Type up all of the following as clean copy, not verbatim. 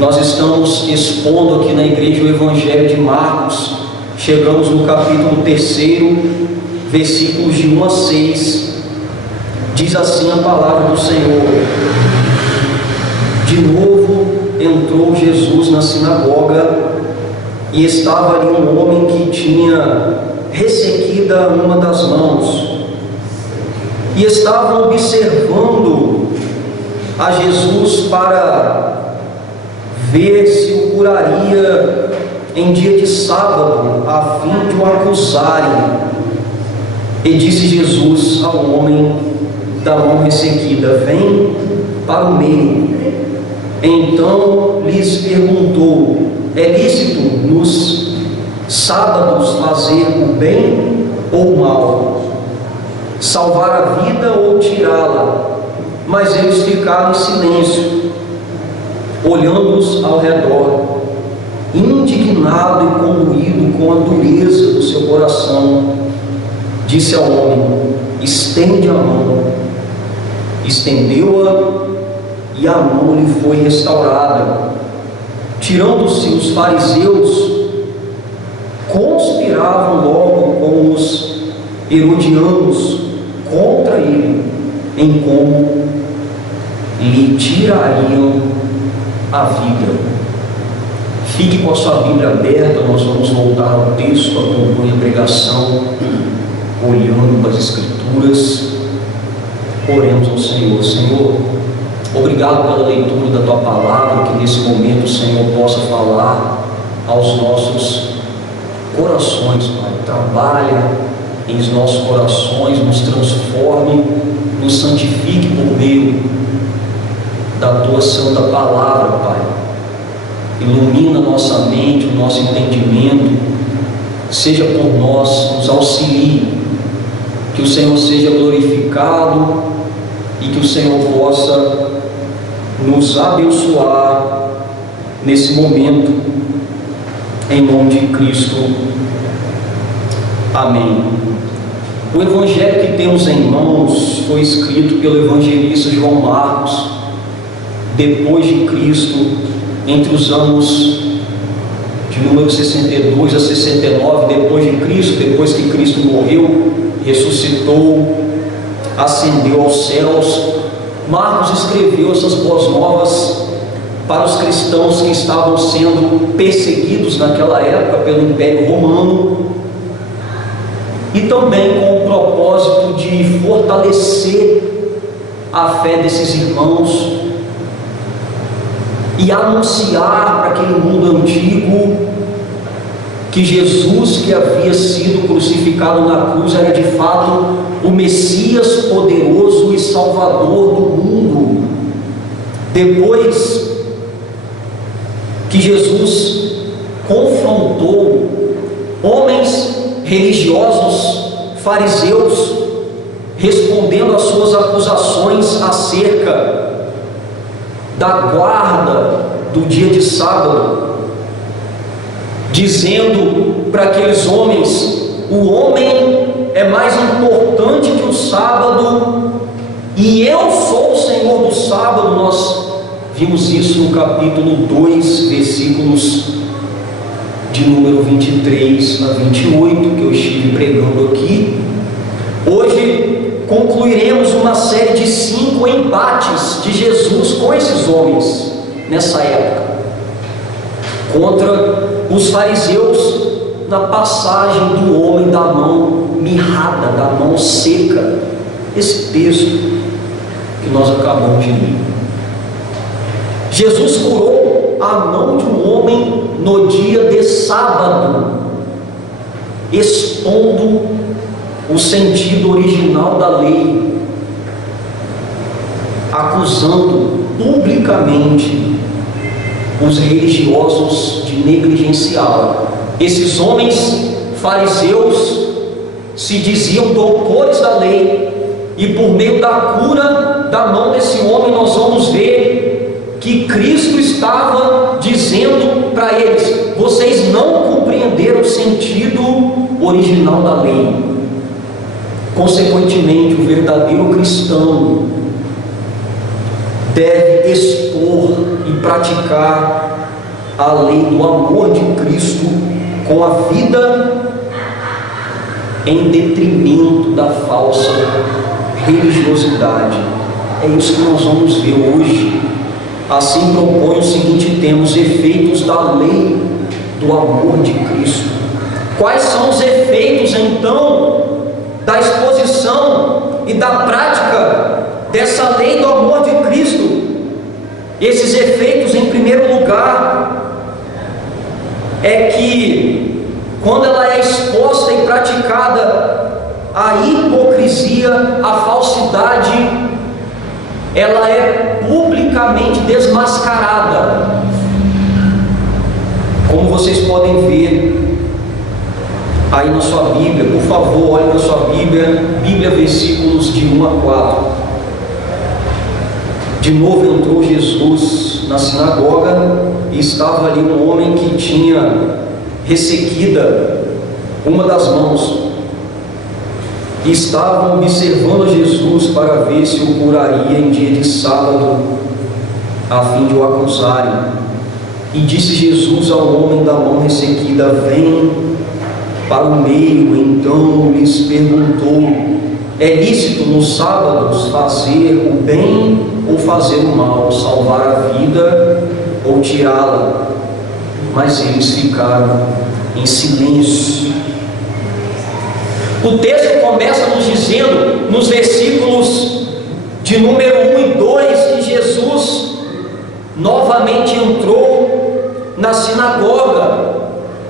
Nós estamos expondo aqui na igreja o Evangelho de Marcos. Chegamos no capítulo 3, versículos de 1 a 6. Diz assim a palavra do Senhor: De novo entrou Jesus na sinagoga, e estava ali um homem que tinha ressequida uma das mãos. E estavam observando a Jesus para ver se o curaria em dia de sábado, a fim de o acusarem. E disse Jesus ao homem da mão ressequida: Vem para o meio. Então lhes perguntou: É lícito nos sábados fazer o bem ou o mal, salvar a vida ou tirá-la? Mas eles ficaram em silêncio, olhando-os ao redor. Indignado e comovido com a dureza do seu coração, disse ao homem: Estende a mão. Estendeu-a, e a mão lhe foi restaurada. Tirando-se os fariseus, conspiravam logo com os herodianos contra ele, em como lhe tirariam a vida. Fique com a sua Bíblia aberta, nós vamos voltar ao texto, acompanhe a pregação, olhando para as Escrituras. Oremos ao Senhor. Senhor, obrigado pela leitura da Tua Palavra, que nesse momento o Senhor possa falar aos nossos corações, Pai. Trabalha em nossos corações, nos transforme, nos santifique por meio da Tua Santa Palavra, Pai. Ilumina nossa mente, o nosso entendimento, seja por nós, nos auxilie, que o Senhor seja glorificado e que o Senhor possa nos abençoar nesse momento, em nome de Cristo. Amém. O Evangelho que temos em mãos foi escrito pelo evangelista João Marcos, depois de Cristo, entre os anos de número 62 a 69 depois de Cristo, depois que Cristo morreu, ressuscitou, ascendeu aos céus. Marcos escreveu essas boas novas para os cristãos que estavam sendo perseguidos naquela época pelo Império Romano, e também com o propósito de fortalecer a fé desses irmãos e anunciar para aquele mundo antigo que Jesus, que havia sido crucificado na cruz, era de fato o Messias poderoso e Salvador do mundo. Depois que Jesus confrontou homens religiosos, fariseus, respondendo às suas acusações acerca da guarda do dia de sábado, dizendo para aqueles homens: o homem é mais importante que o sábado, e eu sou o Senhor do sábado. Nós vimos isso no capítulo 2, versículos de número 23 a 28, que eu estive pregando aqui. Hoje concluiremos uma série de 5 embates de Jesus com esses homens nessa época, contra os fariseus, na passagem do homem da mão mirrada, da mão seca, esse texto que nós acabamos de ler. Jesus curou a mão de um homem no dia de sábado, expondo o sentido original da lei, acusando publicamente os religiosos de negligenciá-la. Esses homens fariseus se diziam doutores da lei, e por meio da cura da mão desse homem nós vamos ver que Cristo estava dizendo para eles: vocês não compreenderam o sentido original da lei. Consequentemente, o verdadeiro cristão deve expor e praticar a lei do amor de Cristo com a vida em detrimento da falsa religiosidade. É isso que nós vamos ver hoje. Assim propõe o seguinte tema: os efeitos da lei do amor de Cristo. Quais são os efeitos então da exposição e da prática dessa lei do amor de Cristo? Esses efeitos, em primeiro lugar, é que quando ela é exposta e praticada, a hipocrisia, a falsidade, ela é publicamente desmascarada. Como vocês podem ver aí na sua Bíblia, por favor, olhe na sua Bíblia, versículos de 1 a 4. De novo entrou Jesus na sinagoga e estava ali um homem que tinha ressequida uma das mãos. E estavam observando Jesus para ver se o curaria em dia de sábado, a fim de o acusarem. E disse Jesus ao homem da mão ressequida: vem para o meio. Então lhes perguntou: é lícito nos sábados fazer o bem ou fazer o mal, salvar a vida ou tirá-la? Mas eles ficaram em silêncio. O texto começa nos dizendo, nos versículos de número 1 e 2, que Jesus novamente entrou na sinagoga.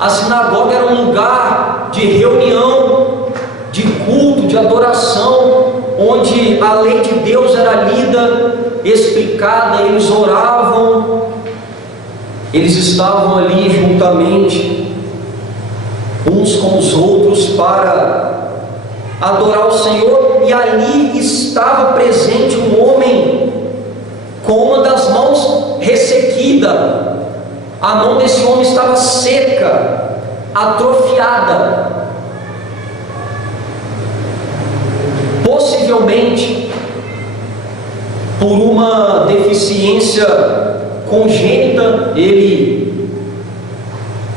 A sinagoga era um lugar de reunião, de culto, de adoração, onde a lei de Deus era lida, explicada, eles oravam, eles estavam ali juntamente uns com os outros para adorar o Senhor. E ali estava presente um homem com uma das mãos ressequida. A mão desse homem estava seca, atrofiada. Possivelmente por uma deficiência congênita, ele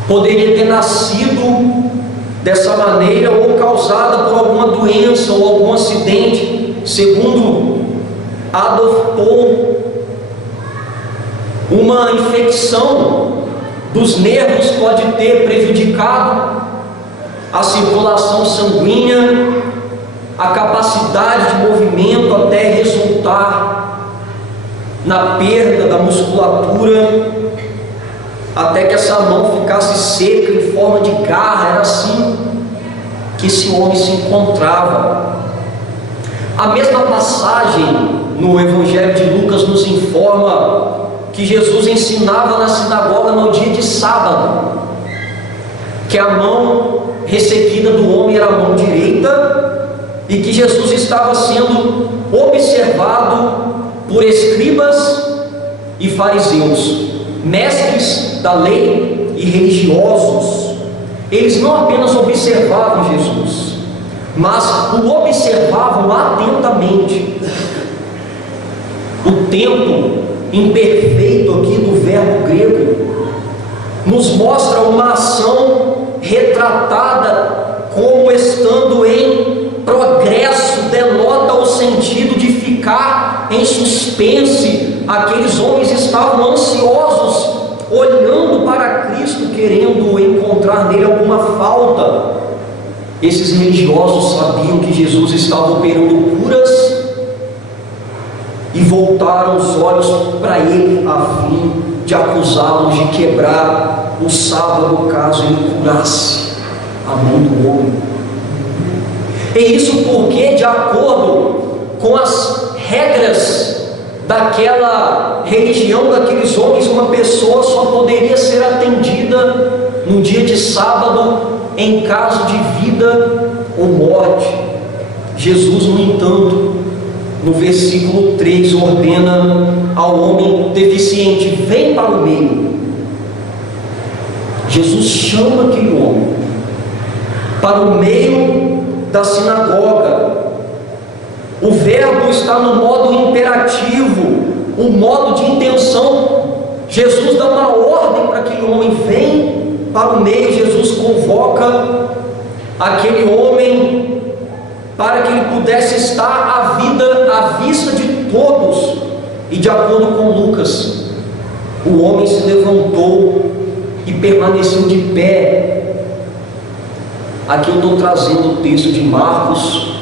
poderia ter nascido dessa maneira, ou causada por alguma doença ou algum acidente. Segundo Adolf Paul, uma infecção dos nervos pode ter prejudicado a circulação sanguínea, a capacidade de movimento, até resultar na perda da musculatura, até que essa mão ficasse seca em forma de garra. Era assim que esse homem se encontrava. A mesma passagem no Evangelho de Lucas nos informa que Jesus ensinava na sinagoga no dia de sábado, que a mão ressequida do homem era a mão direita, e que Jesus estava sendo observado por escribas e fariseus, mestres da lei e religiosos. Eles não apenas observavam Jesus, mas o observavam atentamente. O tempo imperfeito aqui do verbo grego nos mostra uma ação retratada como estando em progresso, denota o sentido de ficar em suspense. Aqueles homens estavam ansiosos, olhando para Cristo, querendo encontrar nele alguma falta. Esses religiosos sabiam que Jesus estava operando curas e voltaram os olhos para ele a fim de acusá-los de quebrar o sábado, caso ele curasse a mão do homem. E isso porque, de acordo com as regras daquela religião, daqueles homens, uma pessoa só poderia ser atendida no dia de sábado em caso de vida ou morte. Jesus, no entanto, no versículo 3, ordena ao homem deficiente: vem para o meio. Jesus chama aquele homem para o meio da sinagoga. O verbo está no modo imperativo. O o modo de intenção. Jesus dá uma ordem para aquele homem: vem para o meio. Jesus convoca aquele homem para que ele pudesse estar à vista de todos. E de acordo com Lucas, o homem se levantou e permaneceu de pé. Aqui eu estou trazendo o texto de Marcos,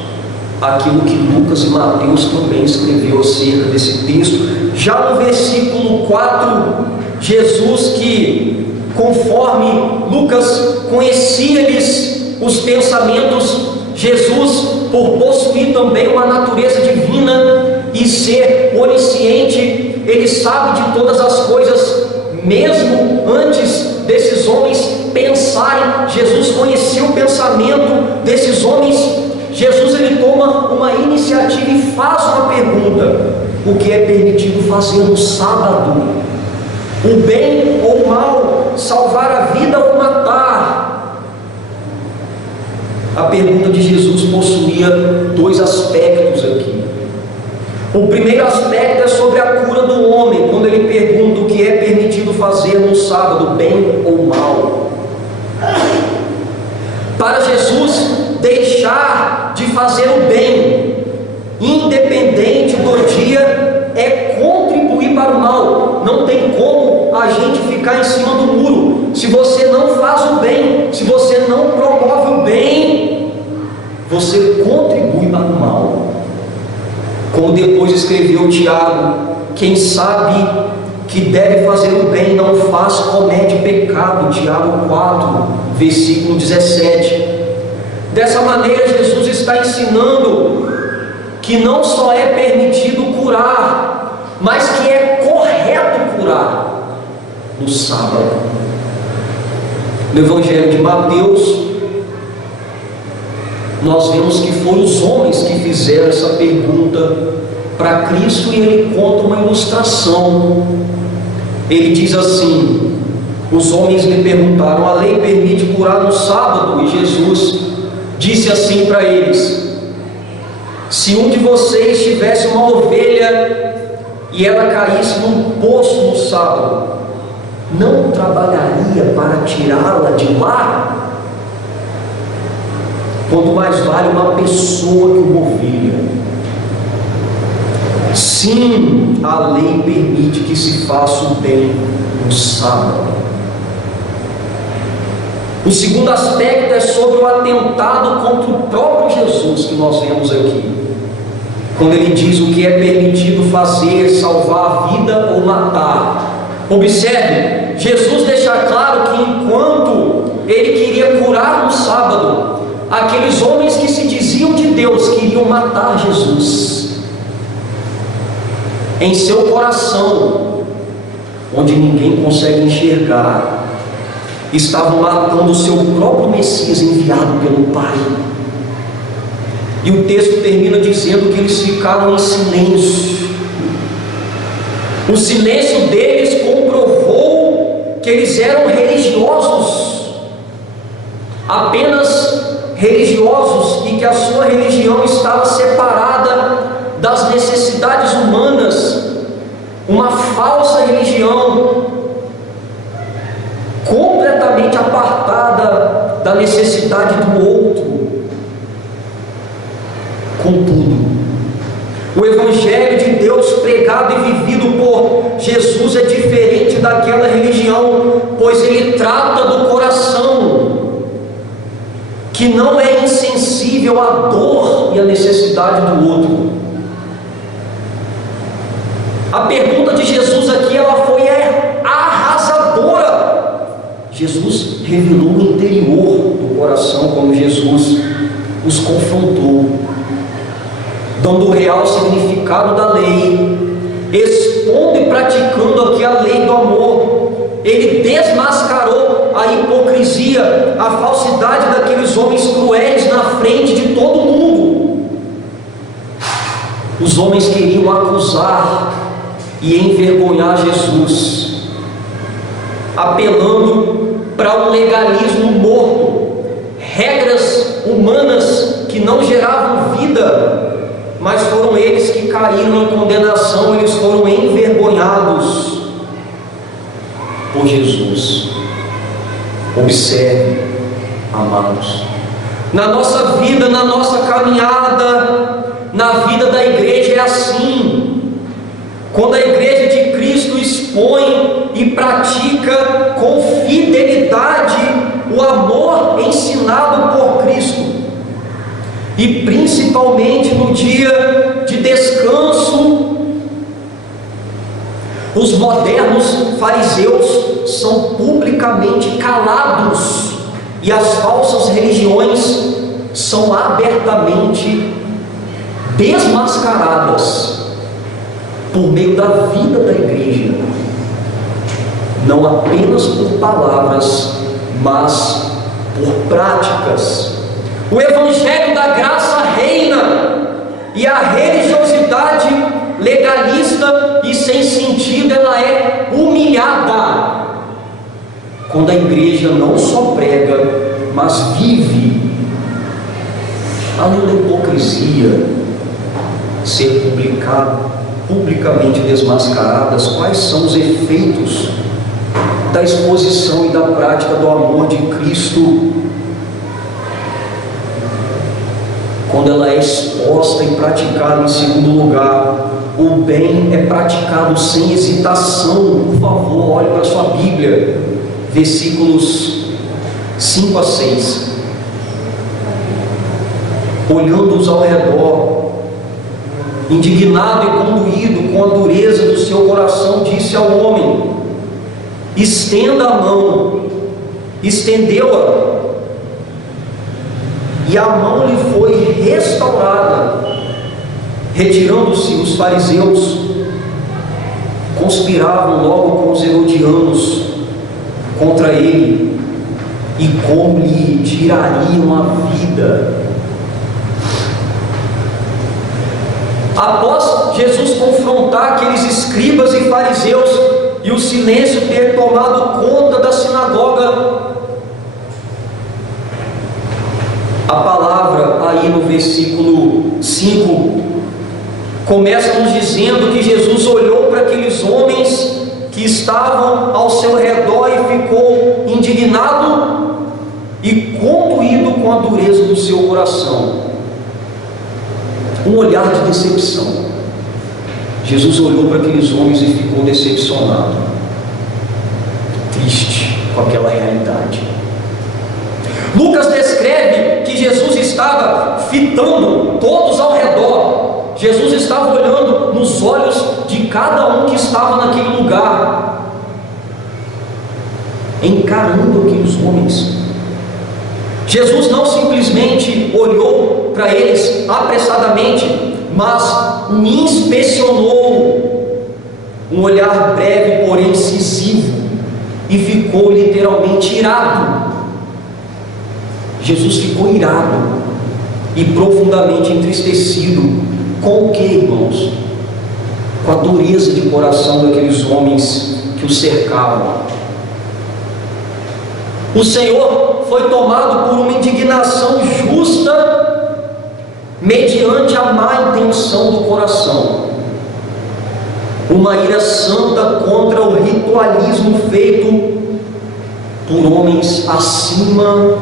aquilo que Lucas e Mateus também escreveu acerca desse texto. Já no versículo 4, Jesus, que conforme Lucas conhecia-lhes os pensamentos, Jesus, por possuir também uma natureza divina e ser onisciente, ele sabe de todas as coisas, mesmo antes desses homens pensarem. Jesus conhecia o pensamento desses homens. Jesus, ele toma uma iniciativa e faz uma pergunta: o que é permitido fazer no sábado? O bem ou o mal? Salvar a vida ou matar? A pergunta de Jesus possuía dois aspectos aqui. O primeiro aspecto é sobre a cura do homem, quando ele pergunta o que é permitido fazer no sábado, bem ou mal. Para Jesus, deixar de fazer o bem, independente do dia, é contribuir para o mal. Não tem como a gente ficar em cima do muro. Se você não faz o bem, se você não promove o bem, você contribui para o mal. Como depois escreveu Tiago: quem sabe que deve fazer o bem, não faz, comete pecado. Tiago 4, versículo 17. Dessa maneira, Jesus está ensinando que não só é permitido curar, mas que é correto curar no sábado. No Evangelho de Mateus, nós vemos que foram os homens que fizeram essa pergunta para Cristo, e ele conta uma ilustração. Ele diz assim: os homens lhe perguntaram: a lei permite curar no sábado? E Jesus disse assim para eles: se um de vocês tivesse uma ovelha e ela caísse num poço no sábado, não trabalharia para tirá-la de lá? Quanto mais vale uma pessoa que uma ovelha. Sim, a lei permite que se faça o bem no sábado. O segundo aspecto é sobre o atentado contra o próprio Jesus, que nós vemos aqui, quando ele diz o que é permitido fazer, salvar a vida ou matar. Observe, Jesus deixa claro que enquanto ele queria curar no sábado, aqueles homens que se diziam de Deus queriam matar Jesus. Em seu coração, onde ninguém consegue enxergar, estavam matando o seu próprio Messias enviado pelo Pai. E o texto termina dizendo que eles ficaram em silêncio. O silêncio deles comprovou que eles eram religiosos, apenas religiosos, e que a sua religião estava separada das necessidades humanas, uma falsa religião completamente apartada da necessidade do outro. Contudo, o Evangelho de Deus pregado e vivido por Jesus é diferente daquela religião, pois ele trata do coração, que não é insensível à dor e à necessidade do outro. A pergunta de Jesus aqui, ela foi arrasadora. Jesus revelou o interior do coração quando Jesus os confrontou, dando o real significado da lei, expondo e praticando aqui a lei do amor. Ele desmascarou a hipocrisia, a falsidade daqueles homens cruéis na frente de todo mundo. Os homens queriam acusar e envergonhar Jesus, apelando para um legalismo morto, regras humanas que não geravam vida, mas foram eles que caíram em condenação, eles foram envergonhados Observe, amados, na nossa vida, na nossa caminhada, na vida da igreja é assim. Quando a igreja de Cristo expõe e pratica com fidelidade o amor ensinado por Cristo, e principalmente no dia de descanso, os modernos fariseus são publicamente calados e as falsas religiões são abertamente desmascaradas por meio da vida da igreja, não apenas por palavras, mas por práticas. O evangelho da graça reina e a religiosidade legalista e sem sentido, ela é humilhada quando a igreja não só prega, mas vive. Além da hipocrisia ser publicamente desmascaradas, quais são os efeitos da exposição e da prática do amor de Cristo quando ela é exposta e praticada? Em segundo lugar, o bem é praticado sem hesitação. Por favor, olhe para a sua Bíblia, versículos 5 a 6. Olhando-os ao redor, indignado e conduído com a dureza do seu coração, disse ao homem: estenda a mão. Estendeu-a, e a mão lhe foi restaurada. Retirando-se os fariseus, conspiravam logo com os herodianos contra ele, e como lhe tirariam a vida. Após Jesus confrontar aqueles escribas e fariseus e o silêncio ter tomado conta da sinagoga, a palavra aí no versículo 5 começa nos dizendo que Jesus olhou para aqueles homens que estavam ao seu redor e ficou indignado e conduído com a dureza do seu coração. Um olhar de decepção. Jesus olhou para aqueles homens e ficou decepcionado, triste com aquela realidade. Lucas descreve que Jesus estava fitando todos ao redor. Jesus estava olhando nos olhos de cada um que estava naquele lugar, encarando aqueles homens. Jesus não simplesmente olhou para eles apressadamente, mas inspecionou, um olhar breve, porém incisivo, e ficou literalmente irado. Jesus ficou irado e profundamente entristecido. Com o que, irmãos? Com a dureza de coração daqueles homens que o cercavam. O Senhor foi tomado por uma indignação justa mediante a má intenção do coração, uma ira santa contra o ritualismo feito por homens acima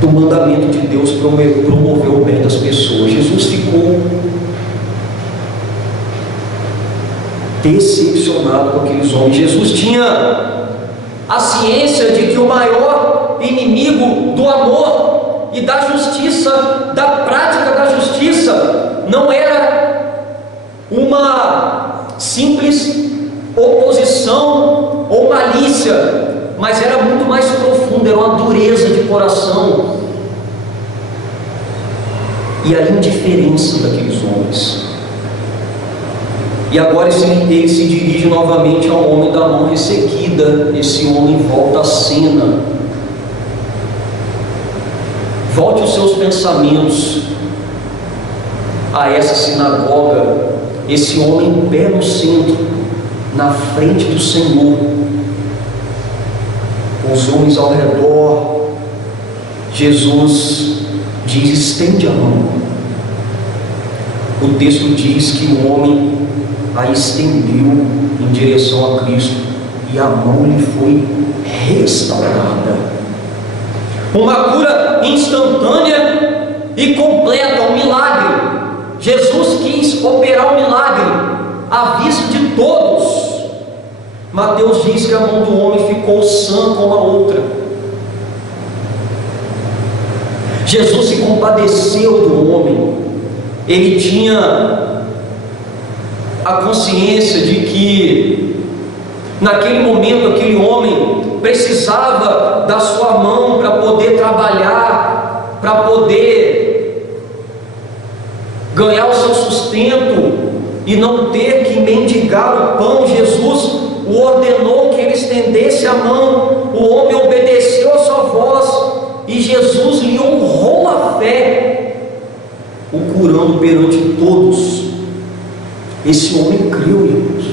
do mandamento de Deus promover o bem das pessoas. Jesus ficou decepcionado com aqueles homens. Jesus tinha a ciência de que o maior inimigo do amor e da justiça, da prática da justiça, não era uma simples oposição ou malícia, mas era muito mais profundo, era uma dureza de coração e a indiferença daqueles homens. E agora ele se dirige novamente ao homem da mão ressequida. Esse homem volta à cena. Volte os seus pensamentos a essa sinagoga, esse homem em pé no centro, na frente do Senhor, com os homens ao redor. Jesus diz: estende a mão. O texto diz que o homem a estendeu em direção a Cristo. e a mão lhe foi restaurada. Uma cura instantânea e completa, um milagre. Jesus quis operar um milagre à vista de todos. Mateus diz que a mão do homem ficou sã como a outra. Jesus se compadeceu do homem. Ele tinha a consciência de que naquele momento aquele homem precisava da sua mão para poder trabalhar, para poder ganhar o seu sustento e não ter que mendigar o pão. Jesus o ordenou que ele estendesse a mão. O homem obedeceu a sua voz e Jesus lhe honrou a fé, o curando perante todos. Esse homem creu, irmãos.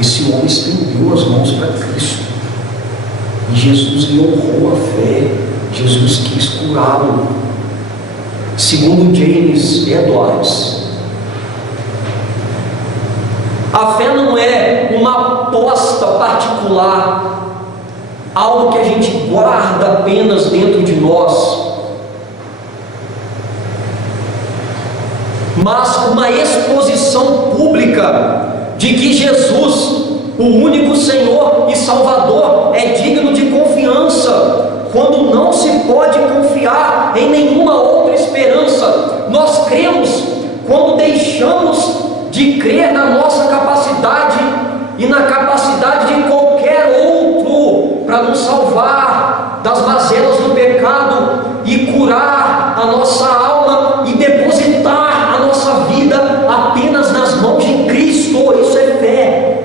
Esse homem estendeu as mãos para Cristo e Jesus lhe honrou a fé. Jesus quis curá-lo. Segundo James Edwards, a fé não é uma aposta particular, algo que a gente guarda apenas dentro de nós, mas uma exposição pública de que Jesus, o único Senhor e Salvador, é digno de confiança, quando não se pode confiar em nenhuma outra esperança. Nós cremos quando deixamos de crer na nossa capacidade e na capacidade de qualquer outro para nos salvar das mazelas do pecado e curar a nossa alma e depositar a nossa vida apenas nas mãos de Cristo. Isso é fé.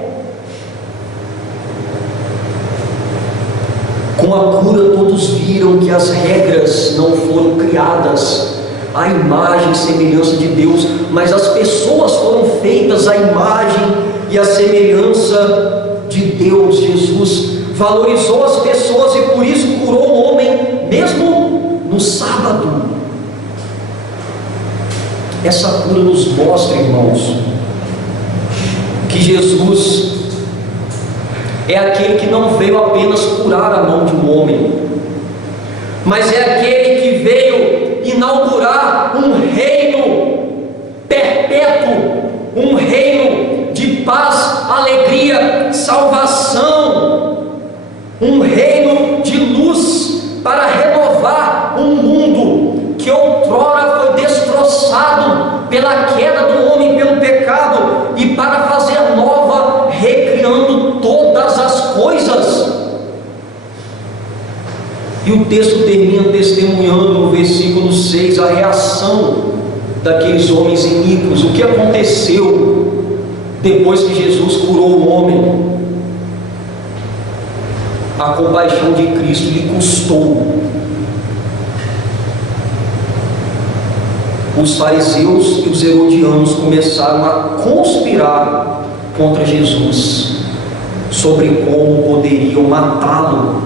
Com a cura todos viram que as regras não foram criadas à imagem e semelhança de Deus, mas as pessoas foram feitas à imagem e à semelhança de Deus. Jesus valorizou as pessoas e por isso curou o homem mesmo no sábado. Essa cura nos mostra, irmãos, que Jesus é aquele que não veio apenas curar a mão de um homem, mas é aquele que veio inaugurar um reino perpétuo, um reino de paz, alegria, salvação, um reino de luz para renovar um mundo que outrora foi destroçado pela queda do homem, pelo pecado, e para fazer nova, recriando todas as coisas. E o texto termina testemunhando no versículo 6 a reação daqueles homens iníquos. O que aconteceu depois que Jesus curou o homem? A compaixão de Cristo lhe custou. Os fariseus e os herodianos começaram a conspirar contra Jesus sobre como poderiam matá-lo.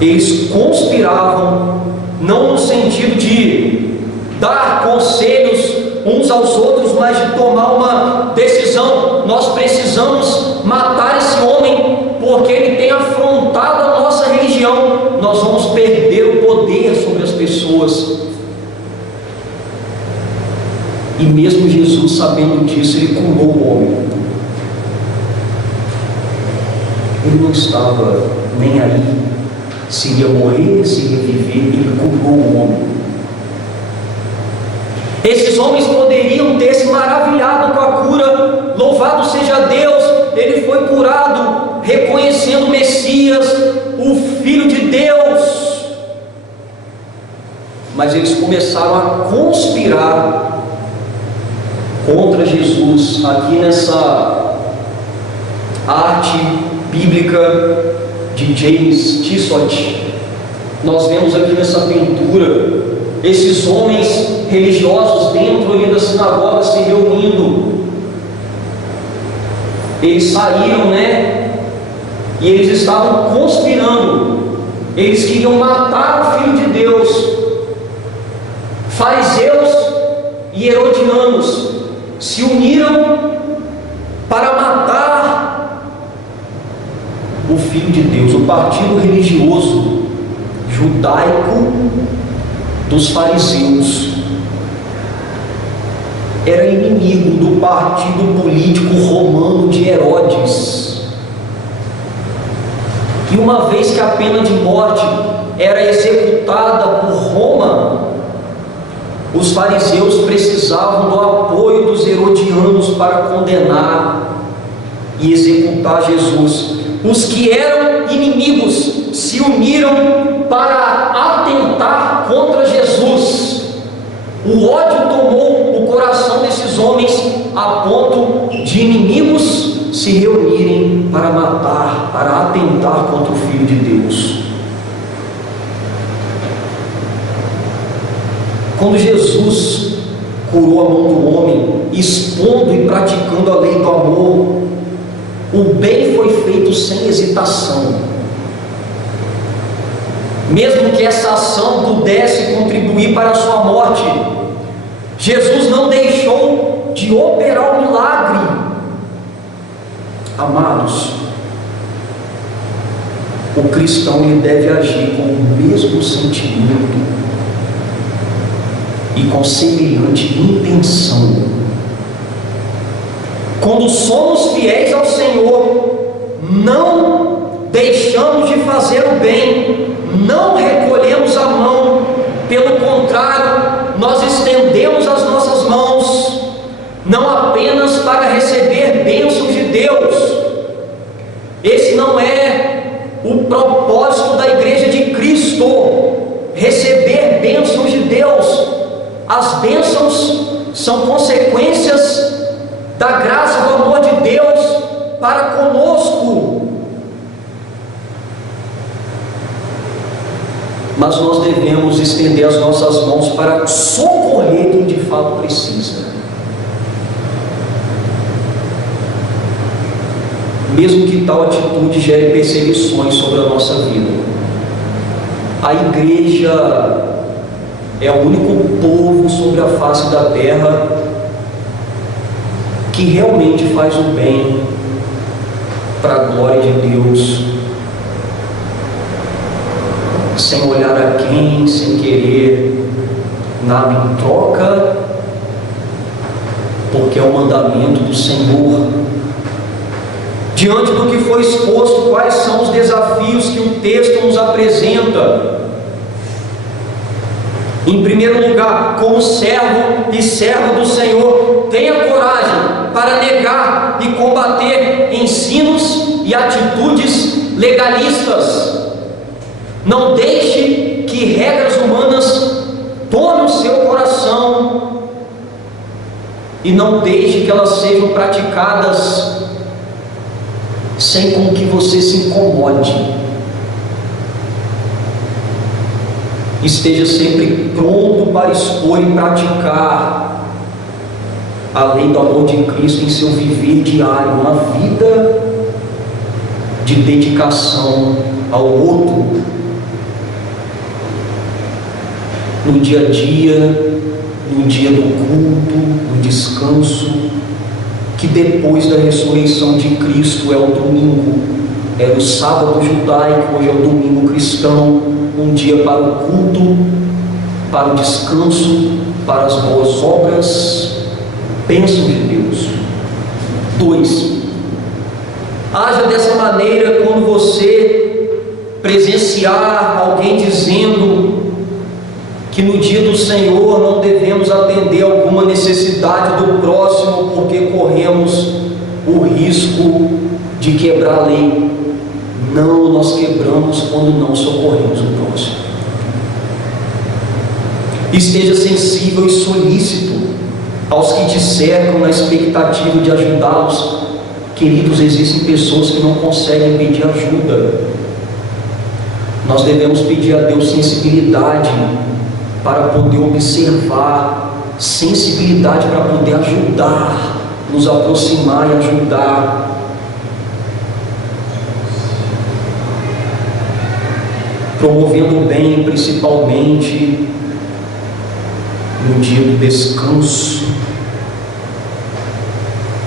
Eles conspiravam não no sentido de dar conselhos uns aos outros, mas de tomar uma decisão. Nós precisamos matar esse homem porque ele tem afrontado a nossa religião. Nós vamos perder o poder sobre as pessoas. E mesmo Jesus, sabendo disso, ele curou o homem. Ele não estava nem aí se ia morrer, se ia viver. Ele curou o homem. Esses homens poderiam ter se maravilhado com a cura. Louvado seja Deus, ele foi curado, reconhecendo o Messias, o Filho de Deus. Mas eles começaram a conspirar contra Jesus. Aqui nessa arte bíblica de James Tissot, nós vemos aqui nessa pintura esses homens religiosos dentro ali da sinagoga se reunindo. Eles saíram, e eles estavam conspirando. Eles queriam matar o Filho de Deus. Fariseus e herodianos se uniram para matar Filho de Deus. O partido religioso judaico dos fariseus era inimigo do partido político romano de Herodes. E uma vez que a pena de morte era executada por Roma, os fariseus precisavam do apoio dos herodianos para condenar e executar Jesus. Os que eram inimigos se uniram para atentar contra Jesus. O ódio tomou o coração desses homens a ponto de inimigos se reunirem para matar, para atentar contra o Filho de Deus. Quando Jesus curou a mão do homem, expondo e praticando a lei do amor, o bem foi feito sem hesitação. Mesmo que essa ação pudesse contribuir para a sua morte, Jesus não deixou de operar o milagre. Amados, o cristão ele deve agir com o mesmo sentimento e com semelhante intenção. Quando somos fiéis ao Senhor, não deixamos de fazer o bem, não recolhemos a mão, pelo contrário, nós estendemos as nossas mãos, não apenas para receber bênçãos de Deus. Esse não é o propósito da Igreja de Cristo, receber bênçãos de Deus. As bênçãos são consequências da graça e do amor de Deus para conosco. Mas nós devemos estender as nossas mãos para socorrer quem de fato precisa. Mesmo que tal atitude gere perseguições sobre a nossa vida. A igreja é o único povo sobre a face da terra que realmente faz o bem para a glória de Deus, sem olhar a quem, sem querer nada em troca, porque é o mandamento do Senhor. Diante do que foi exposto, quais são os desafios que o texto nos apresenta? Em primeiro lugar, como servo e servo do Senhor, tenha coragem para negar e combater ensinos e atitudes legalistas. Não deixe que regras humanas tomem o seu coração e não deixe que elas sejam praticadas sem com que você se incomode. Esteja sempre pronto para expor e praticar a lei do amor de Cristo em seu viver diário, uma vida de dedicação ao outro, no dia a dia, no dia do culto, no descanso, que depois da ressurreição de Cristo é o domingo, era o sábado judaico, hoje é o domingo cristão, um dia para o culto, para o descanso, para as boas obras, bênção de Deus. 2. Haja dessa maneira quando você presenciar alguém dizendo que no dia do Senhor não devemos atender alguma necessidade do próximo porque corremos o risco de quebrar a lei. Não, nós quebramos quando não socorremos o próximo. Esteja sensível e solícito aos que te cercam na expectativa de ajudá-los. Queridos, existem pessoas que não conseguem pedir ajuda. Nós devemos pedir a Deus sensibilidade para poder observar, sensibilidade para poder ajudar, nos aproximar e ajudar. Promovendo o bem, principalmente no dia do descanso,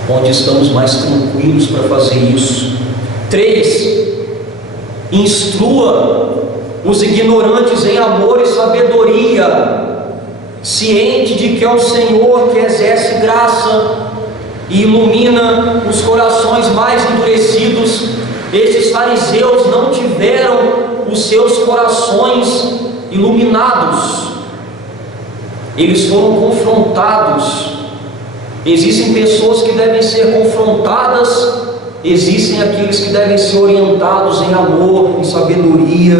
onde estamos mais tranquilos para fazer isso. 3. Instrua os ignorantes em amor e sabedoria, ciente de que é o Senhor que exerce graça e ilumina os corações mais endurecidos. Esses fariseus não tiveram os seus corações iluminados, eles foram confrontados. Existem pessoas que devem ser confrontadas, existem aqueles que devem ser orientados em amor, em sabedoria.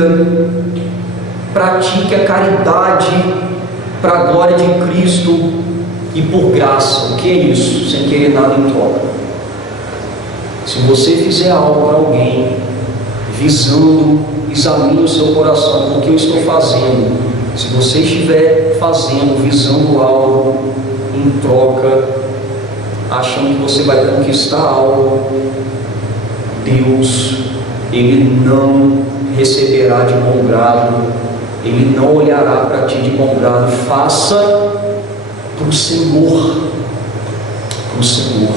Pratique a caridade para a glória de Cristo e por graça. O que é isso? Sem querer nada em troca. Se você fizer algo para alguém, visando, examine o seu coração, o que eu estou fazendo. Se você estiver fazendo, visando algo em troca, achando que você vai conquistar algo, Deus, Ele não receberá de bom grado, Ele não olhará para ti de bom grado. Faça para o Senhor, para o Senhor.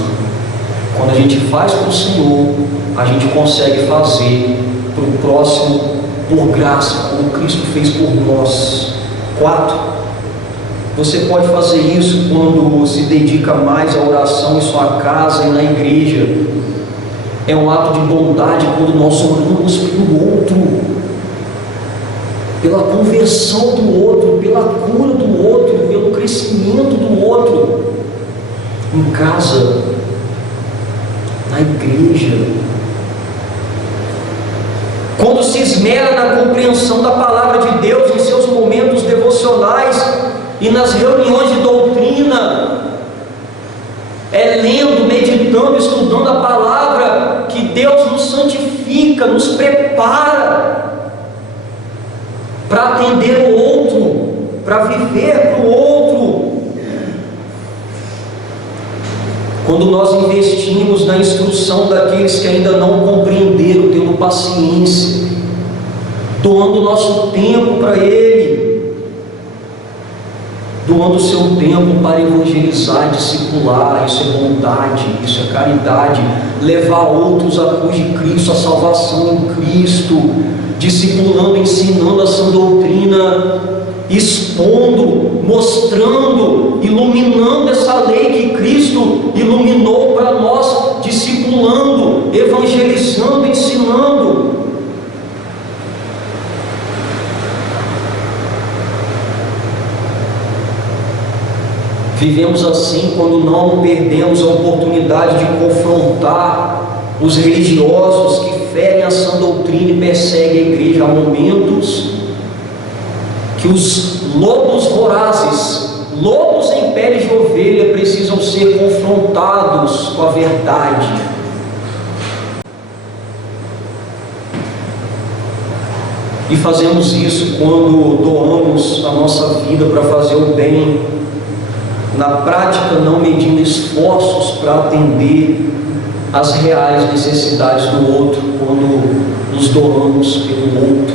Quando a gente faz para o Senhor, a gente consegue fazer para o próximo por graça, como Cristo fez por nós. 4. Você pode fazer isso quando se dedica mais à oração em sua casa e na igreja. É um ato de bondade quando nós oramos pelo outro, pela conversão do outro, pela cura do outro, pelo crescimento do outro, em casa, na igreja. Quando se esmera na compreensão da palavra de Deus em seus momentos devocionais e nas reuniões de doutrina, lendo, meditando, estudando a palavra, que Deus nos santifica, nos prepara para atender o outro, para viver para o outro. Quando nós investimos na instrução daqueles que ainda não compreenderam, tendo paciência, doando o nosso tempo para Ele, doando o seu tempo para evangelizar, discipular, isso é bondade, isso é caridade, levar outros à cruz de Cristo, à salvação em Cristo, discipulando, ensinando a sã doutrina, expondo, mostrando, iluminando essa lei que Cristo iluminou para nós, discipulando, evangelizando, ensinando. Vivemos assim quando não perdemos a oportunidade de confrontar os religiosos que ferem a sã doutrina e perseguem a igreja. Há momentos que os lobos vorazes, lobos em pele de ovelha, precisam ser confrontados com a verdade. E fazemos isso quando doamos a nossa vida para fazer o bem, na prática não medindo esforços para atender às reais necessidades do outro, quando nos doamos pelo outro.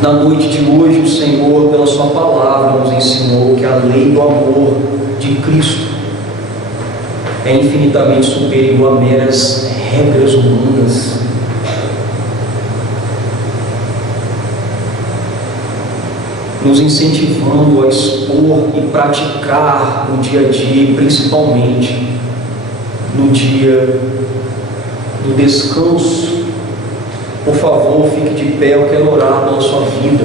Na noite de hoje, o Senhor, pela sua palavra, nos ensinou que a lei do amor de Cristo é infinitamente superior a meras regras humanas. Nos incentivando a expor e praticar no dia a dia, principalmente no dia do descanso. Por favor, fique de pé, eu quero orar pela sua vida.